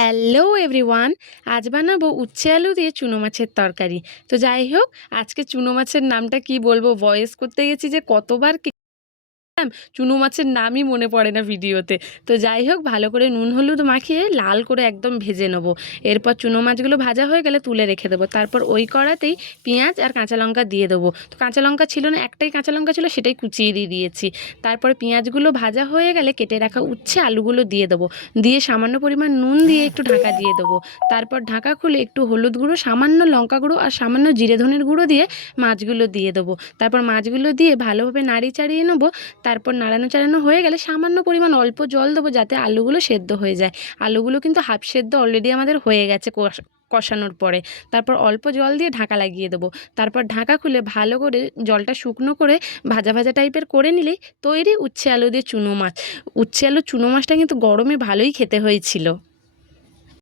Hello everyone, আজ বানাবো উচ্ছে আলু দিয়ে চুনো মাছের তরকারি। তো যাই হোক, আজকে চুনো মাছের নামটা কি বলব ভয়েস করতে গেছি যে কতবার চুনো মাছের নামই মনে পড়ে না ভিডিওতে। তো যাই হোক, ভালো করে নুন, হলুদ মাখিয়ে লাল করে একদম ভেজে নেব। এরপর চুনো মাছগুলো ভাজা হয়ে গেলে তুলে রেখে দেবো। তারপর ওই কড়াতেই পেঁয়াজ আর কাঁচা লঙ্কা দিয়ে দেবো। তো কাঁচা লঙ্কা ছিল না, একটাই কাঁচা লঙ্কা ছিল, সেটাই কুচিয়ে দিয়ে দিয়েছি। তারপর পেঁয়াজগুলো ভাজা হয়ে গেলে কেটে রাখা উচ্ছে আলুগুলো দিয়ে দেবো। দিয়ে সামান্য পরিমাণ নুন দিয়ে একটু ঢাকা দিয়ে দেবো। তারপর ঢাকা খুলে একটু হলুদ গুঁড়ো, সামান্য লঙ্কা গুঁড়ো আর সামান্য জিরে ধনের গুঁড়ো দিয়ে মাছগুলো দিয়ে দেবো। তারপর মাছগুলো দিয়ে ভালোভাবে নাড়ি চাড়িয়ে নেব। তারপর নাড়ানো চাড়ানো হয়ে গেলে সামান্য পরিমাণ অল্প জল দেবো যাতে আলুগুলো সেদ্ধ হয়ে যায়। আলুগুলো কিন্তু হাফ সেদ্ধ অলরেডি আমাদের হয়ে গেছে কষ- কষানোর পরে। তারপর অল্প জল দিয়ে ঢাকা লাগিয়ে দেবো। তারপর ঢাকা খুলে ভালো করে জলটা শুকনো করে ভাজা ভাজা টাইপের করে নিলেই তৈরি উচ্ছে আলু দিয়ে চুনো মাছ। উচ্ছে আলু চুনো মাছটা কিন্তু গরমে ভালোই খেতে হয়েছিল।